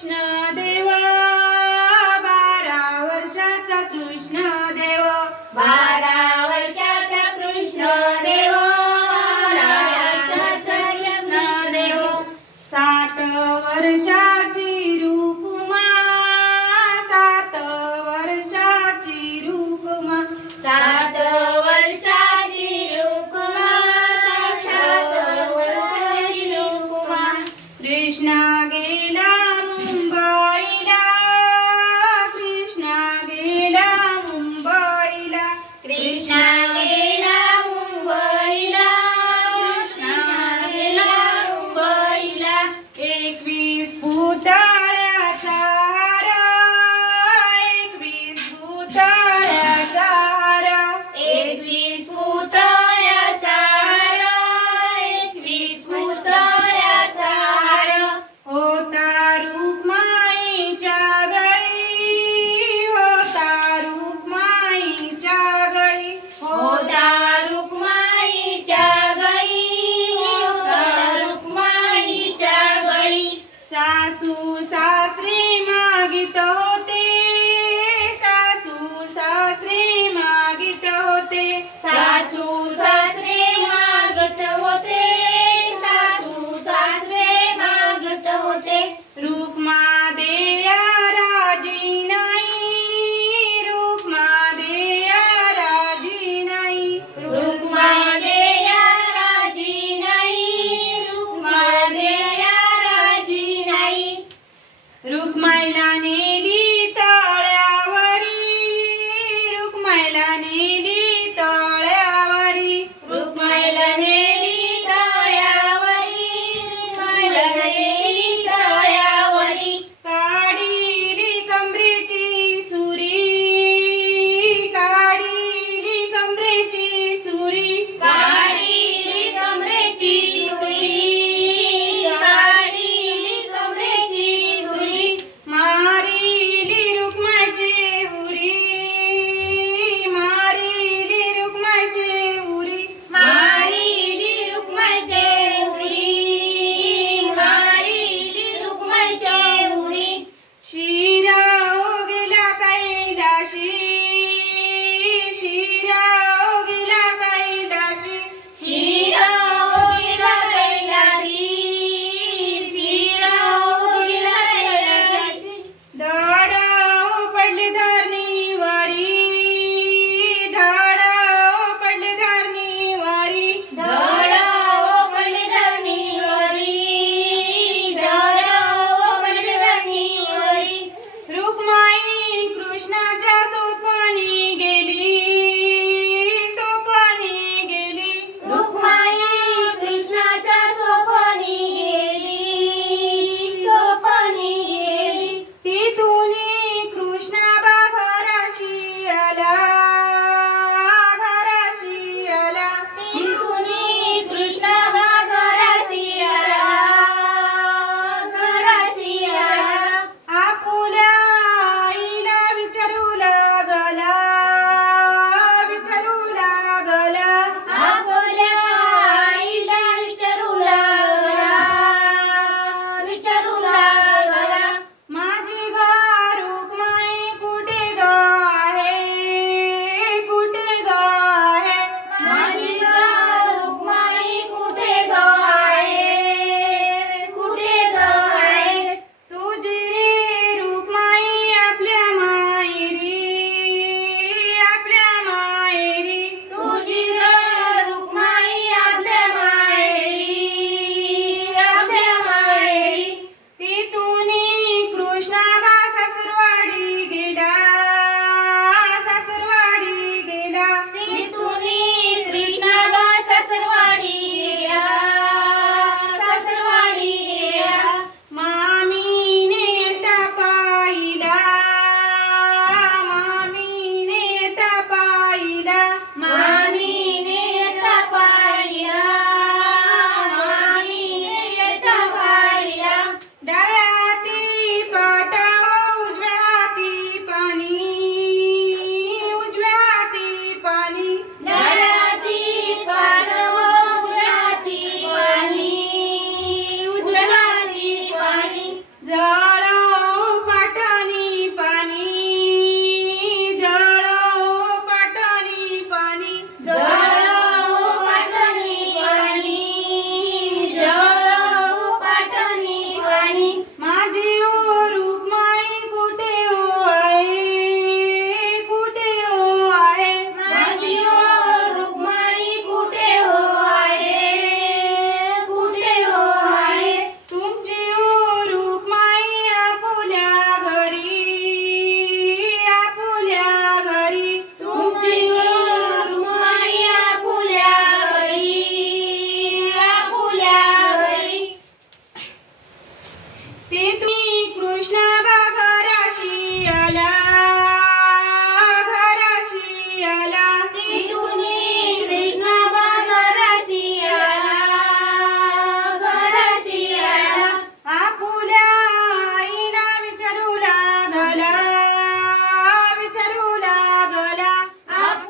No.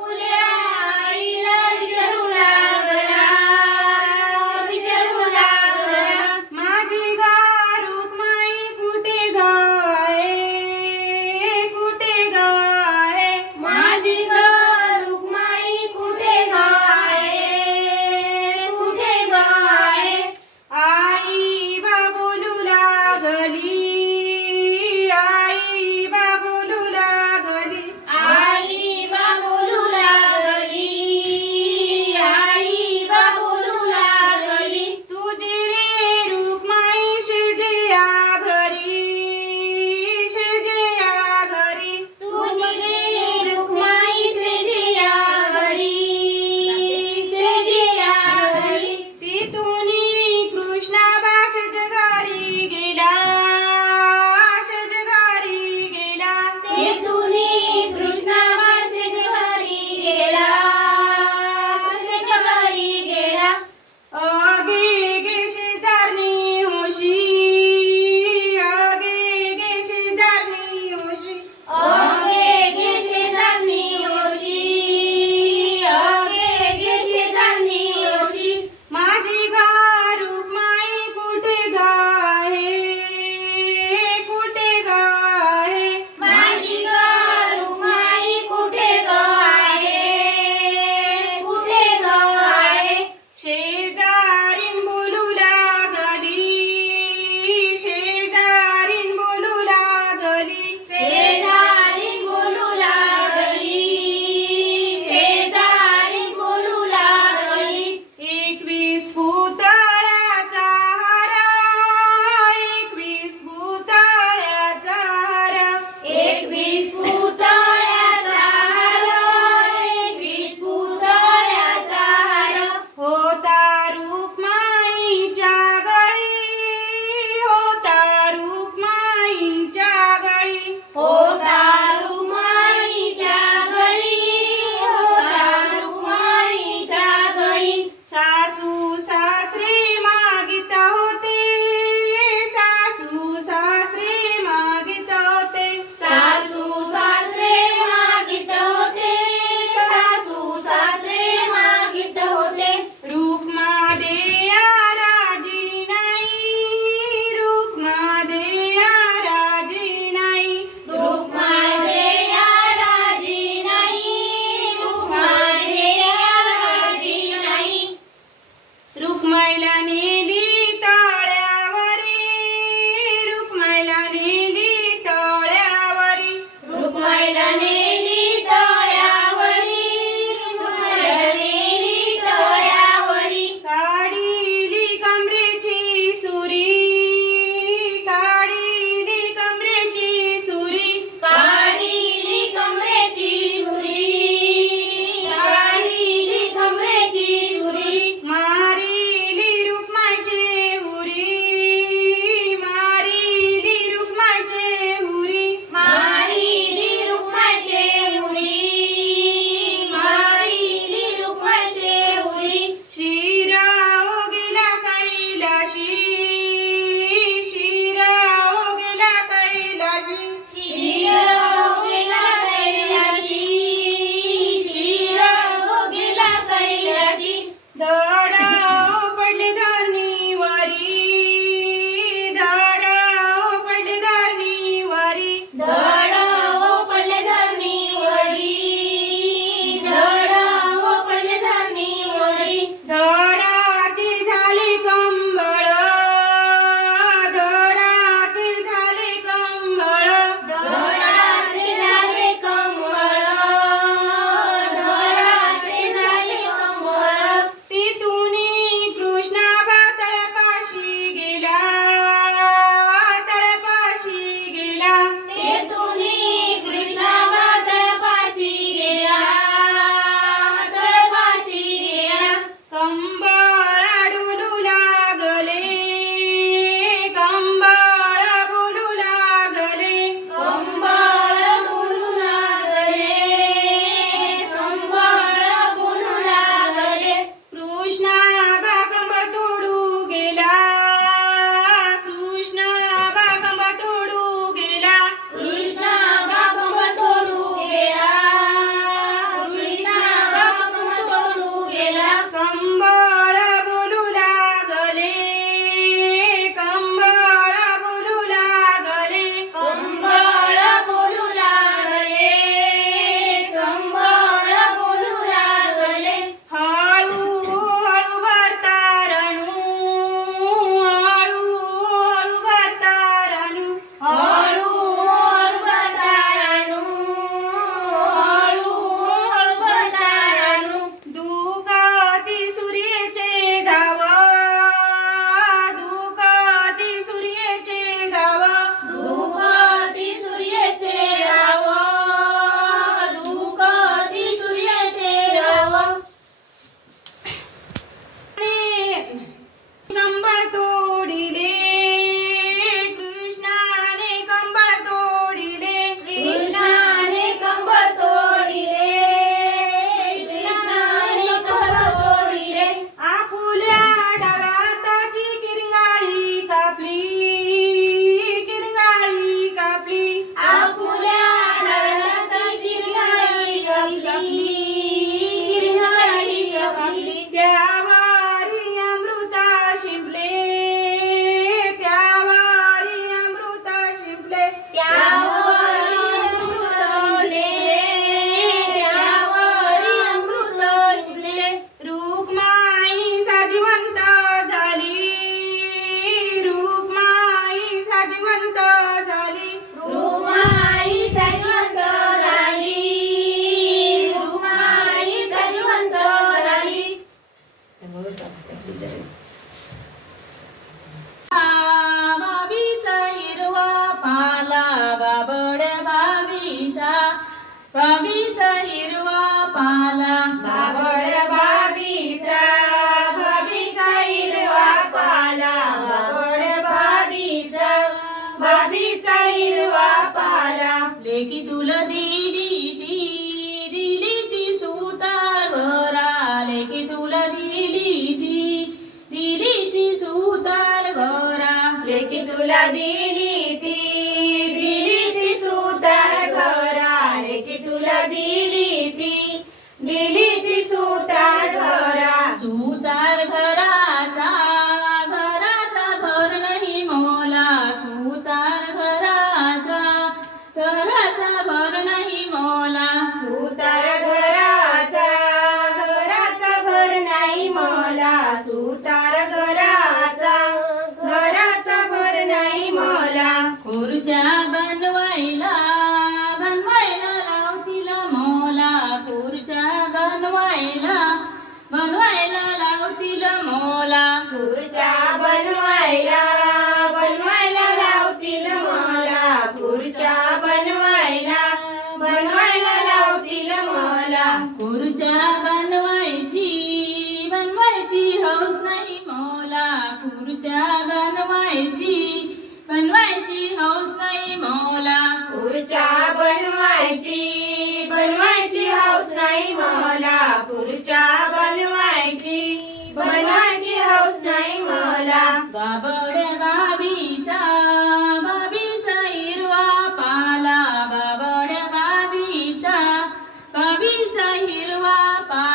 гуляй. ಇರುವ ಪಾ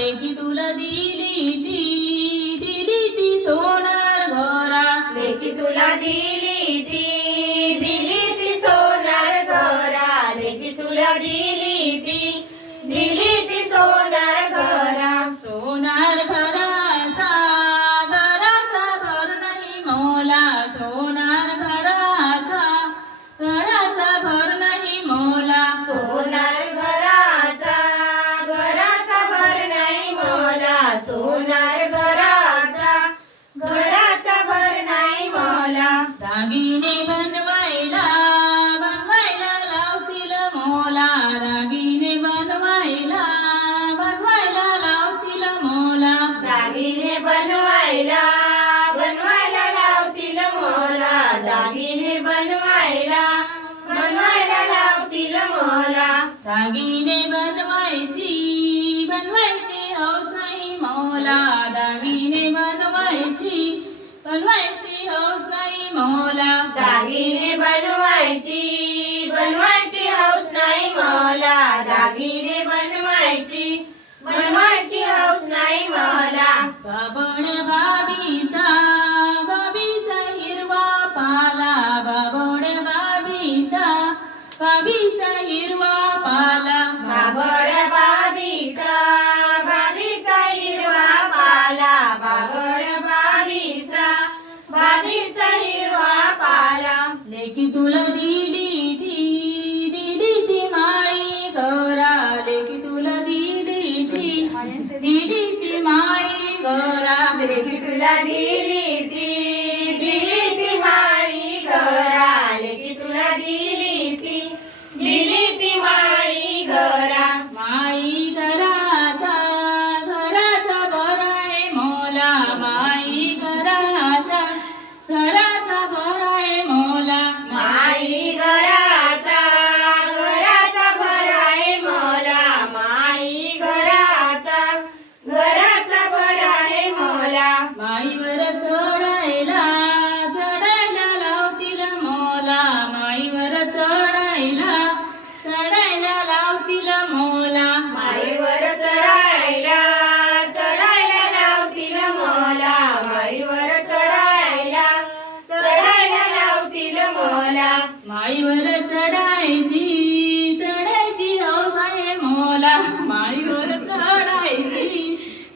నెహితుల దీలీతి मला दागिने बनवायला. बनवायला लावतील मोला. दागिने बनवायला बनवायला लावतील मोला. दागिने बनवायला बनवायला लावतील मोला. दागिने बनवायची बनवायची हौस नाही मोला. दागिने बनवायची बनवायची आई मला. कबड बाबीचा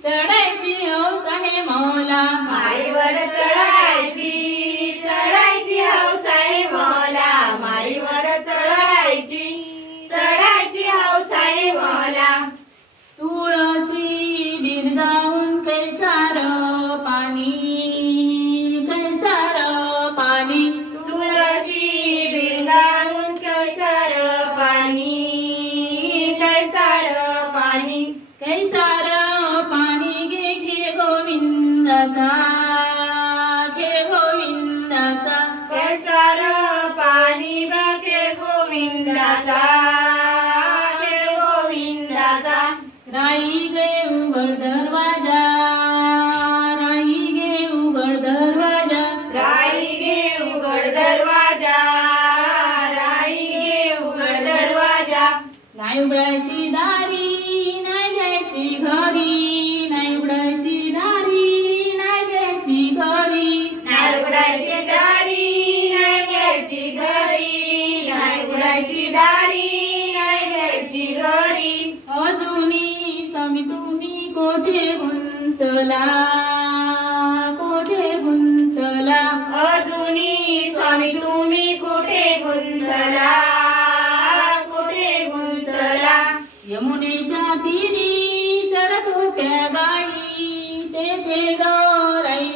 चढायची हौस आहे मौला. माईवर चढायची चढायची हौस आहे. मातीरी चरत होत्या गाई ते गौरई